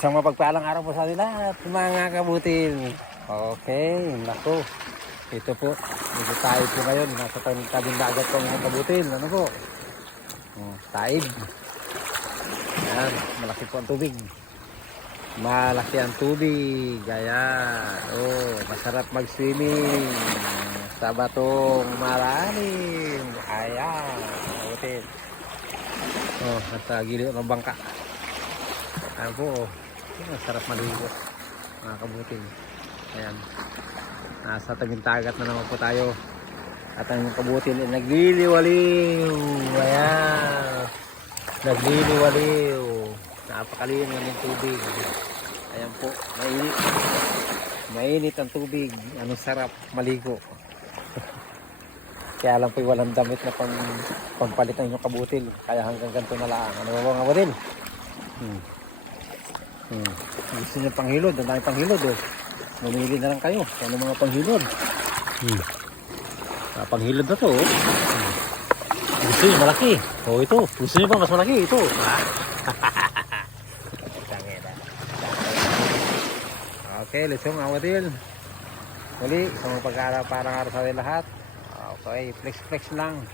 Isang mapagpalang araw po sa atin lahat, mga kabutin. Okay, nako. Ito po, dito tayo po ngayon. Nasa tabing dagat po mga kabutin. Ano po? Taib. Ayan, malaki po ang tubig. Malaki ang tubig. Ayan. Masarap mag-swimming sa batong malalim. Ayan, kabutin. Nasa gilid ng bangka. Ayan po, sarap maligo mga kabutin. Ayan, nasa tabing dagat na naman po tayo. At ang kabutin ay nagliliwaliw. Ayan, nagliliwaliw. Napakalinis ng tubig. Ayan po, mainit. Mainit ang tubig. Anong sarap maligo. Kaya lang po walang damit na pampalit ng inyong kabutil. Kaya hanggang ganito na lang. Ano ba mga kabutil? Gusto nyo panghilod, ang dami panghilod Mamili na lang kayo kung ano mga panghilod. Panghilod na to Gusto nyo malaki. Ito. Gusto nyo pa mas malaki. Ito. Okay, let's go mga kabutil. Muli, sa mga pag-aarap parang araw sa lahat. Okay, flex lang.